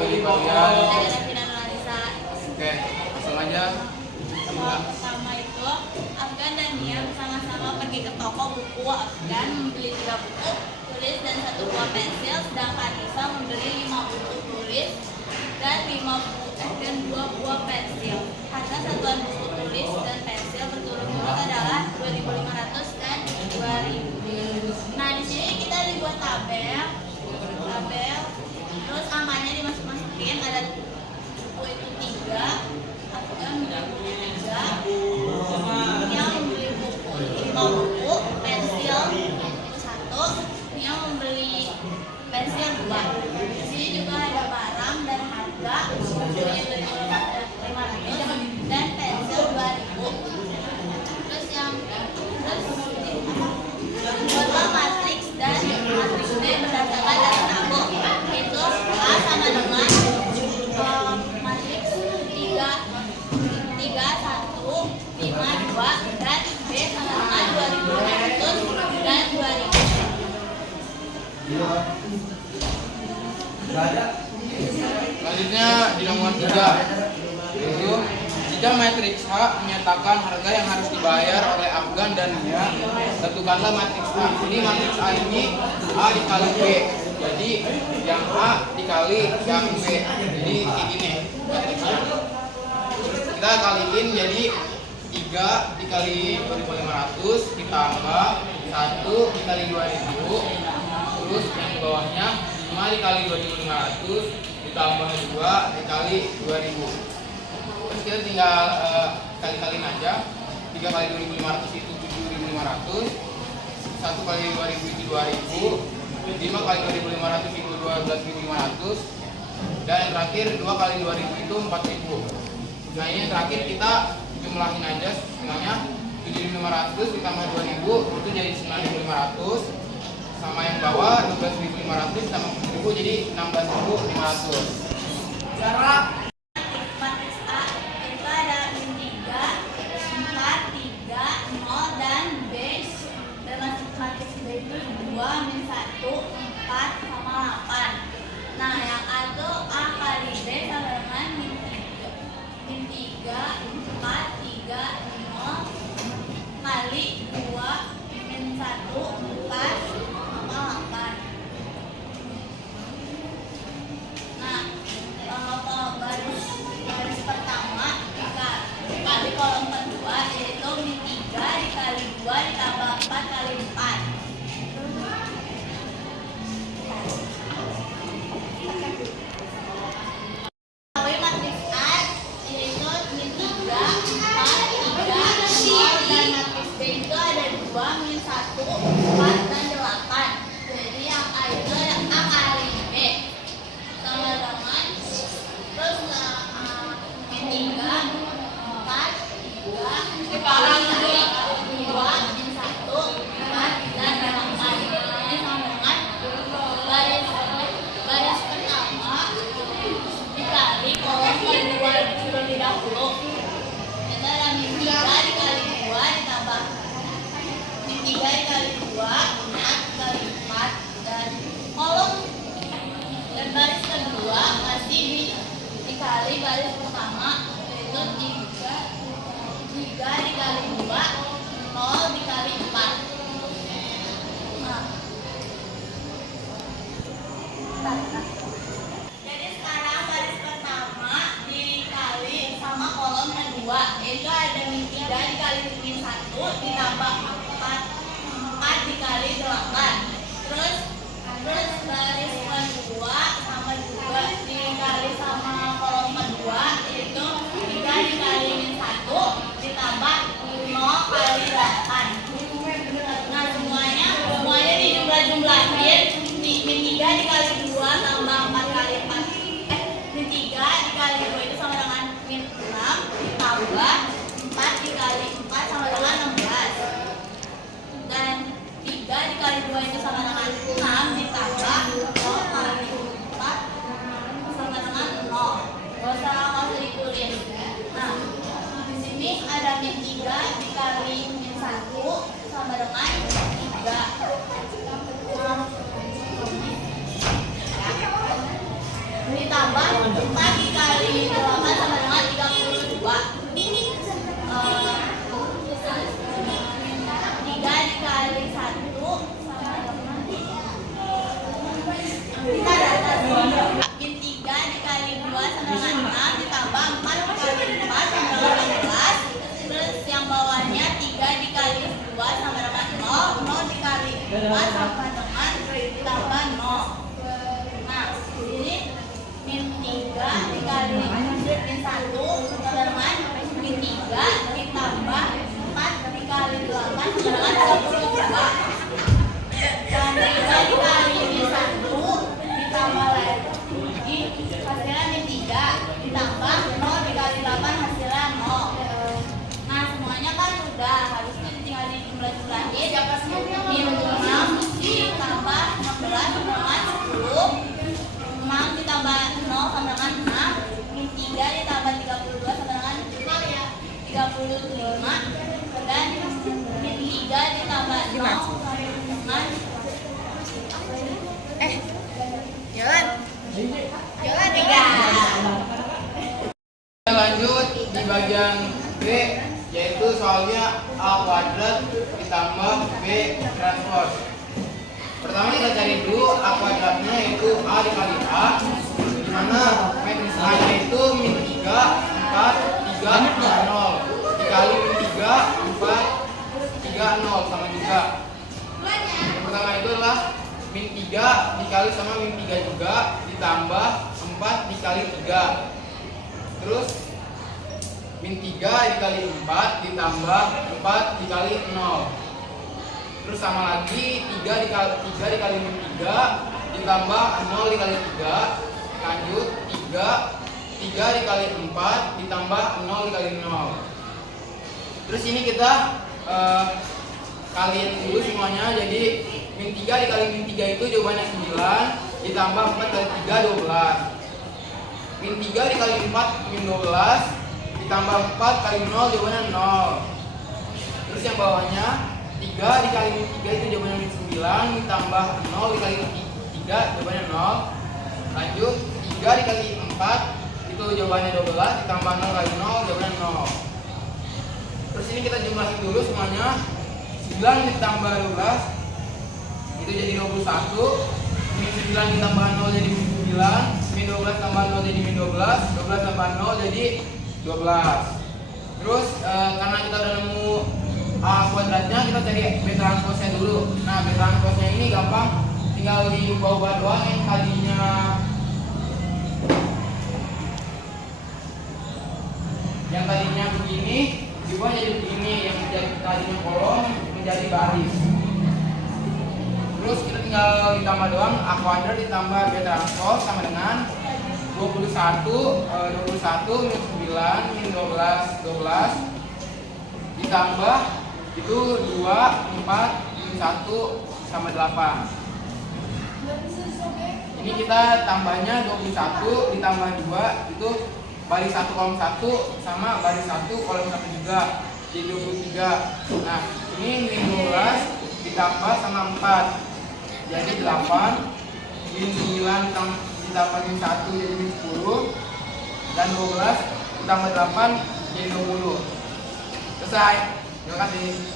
Willy Parian. Saya Vina Nurlanisa. Oke, langsung aja. Pertama itu, Afgan dan Nia bersama-sama pergi ke toko buku. Afgan membeli 3 buku tulis dan 1 buah pensil, sedangkan Nisa membeli 5 buku tulis dan 2 buah pensil. Harga satuan buku tulis dan pensil berturut-turut adalah 2.500 dan 2.000. Nah, di sini kita dibuat tabel, terus angkanya dimasukin, ada buku itu 3, Afgan membeli buku 3, yang membeli buku 5 buku, pensil 1, yang membeli pensil 2. Di sini juga ada barang dan harga, bukunya 2.500 dan pensil 2.000. Buatlah matriks dan matriks B berdasarkan data tabel. Itu A sama dengan matriks 3, 1, 5, 2, dan B sama dengan 2.500 dan 2.000. Selanjutnya di nomor 3, yaitu jika matriks H menyatakan harga yang harus dibayar oleh Afgan dan Nia, tentukanlah matriks A. Ini matriks A ini A dikali B. Jadi yang A dikali yang B. Jadi kayak gini matriksnya. Terus kita kaliin jadi 3 dikali 2.500 ditambah 1 dikali 2.000. Terus yang bawahnya 5 dikali 2.500 ditambah 2 dikali 2.000. Terus kita tinggal kali-kaliin aja. 3 kali 2.500 itu 7.500, 1 kali 2.000 itu 2.000, 5 kali 2.500 itu 12.500, dan yang terakhir 2 kali 2.000 itu 4.000. Nah, ini yang terakhir kita jumlahin aja semuanya. 7.500 ditambah 2.000 itu jadi 9.500, sama yang bawah 12.500 ditambah 4.000 jadi 16.500. Cara Matriks A itu ada min 3, 4, 3, 0, dan B. Dan matriks B itu 2, min 1, 4, sama 8. Nah, yang A itu A kali B sama dengan min 3, 4, 3, 0, kali 2, min 1, 4, sama 8. Nah, kalau baris pertama dikali kolom kedua yaitu min 3 dikali 2 ditambah 4 kali 4. Kali matriks A yaitu min 3, 4, 3, 0, dan matriks B itu ada 2, min 1, 4, dan 8. Jadi yang A itu A kali B sama dengan terus min 3, 4, 3, sekarang 2, min 1, 4, dan 8. Ini sama dengan baris pertama dikali kolom kedua terlebih dahulu. Itu ada min 3 dikali 2 ditambah min 3 dikali 2, 4 kali 4, dan kolom dan baris kedua masih dikali baris pertama yaitu 3 dikali 2, 0 dikali 4. Jadi sekarang baris pertama dikali sama kolom kedua yaitu ada min 3 dikali min 1 ditambah 4 dikali 8. Terus baris kedua sama juga dikali sama kolom kedua yaitu 3 dikali min 1 ditambah 0 kali 8. Nah, semuanya dijumlah-jumlahin. Min 3 dikali 2 tambah 4 kali 4. Min 3 dikali 2 itu sama dengan min 6 ditambah 4 dikali 4 sama dengan 16. Dan 3 dikali 2 itu sama dengan 6 ditambah 0 kali 4 sama dengan 0. Gak usah ditulis. Nah, di sini ada min 3 dikali min 1 sama dengan 3. Ditambah ditambah 4 dikali 8 sama dengan 32. 3 dikali 1 sama dengan kita data min 3 dikali 2 sama dengan 6 ditambah 4 dikali 4 sama dengan 15. Terus yang bawahnya 3 dikali 2 sama dengan 0, 0 dikali 4 sama dengan ditambah 0. Nah, ini min 3 dikali min 1 sama dengan min 3 ditambah 4 dikali 8 sama dengan 32. Dan 3 dikali min 1 ditambah lagi hasilnya min 3 ditambah 0 dikali 8 hasilnya 0. Nah, semuanya kan udah, harusnya tinggal dijumlah-jumlahin. Min 6 ditambah 16 sama dengan 10. 6 ditambah 0 sama dengan 6. Min 3 ditambah 32 sama dengan 35. Dan min 3 ditambah 0 sama dengan jalan 3. Kita lanjut di bagian B, yaitu soalnya A kuadrat ditambah B transpose. Pertama kita cari dulu A kuadratnya, yaitu A dikali A, di mana matriks A nya itu min 3, 4, 3, 0 dikali min 3, 4, 3, 0 sama juga. Yang pertama itu adalah min 3 dikali sama min 3 juga ditambah 4 dikali 3. Terus min 3 dikali 4 ditambah 4 dikali 0. Terus sama lagi 3 dikali min 3 ditambah 0 dikali 3. Lanjut 3 dikali 4 ditambah 0 dikali 0. Terus ini kita kaliin dulu semuanya. Jadi min 3 dikali min 3 itu jawabannya 9 ditambah 4 kali 3 12. Min 3 dikali 4 min 12 ditambah 4 kali 0 jawabannya 0. Terus yang bawahnya 3 dikali min 3 itu jawabannya min 9 ditambah 0 dikali 3 jawabannya 0. Lanjut 3 dikali 4 itu jawabannya 12 ditambah 0 kali 0 jawabannya 0. Terus ini kita jumlahin dulu semuanya. 9 ditambah 12 itu jadi 21. Min 9 ditambah 0 jadi min 9. Min 12 tambah 0 jadi min 12. 12 tambah 0 jadi 12. Terus karena kita udah nemu A kuadratnya, kita cari B transposnya dulu. Nah, B transposnya ini gampang, tinggal diubah doang. Yang tadinya begini diubah jadi begini, yang tadinya kolom menjadi baris. Terus kita tinggal ditambah doang, A kuadrat ditambah B transpos sama dengan 21 min 9 min 12 ditambah itu 2 4 min 1 sama 8. Ini kita tambahnya 21 ditambah 2 itu baris 1 kolom 1 sama baris 1 kolom 1 juga jadi 23. Nah, ini min 12 ditambah sama 4 jadi 8. Min 9 ditambah min 1 jadi min 10. Dan 12 ditambah 8 jadi 20. Selesai. Terima kasih.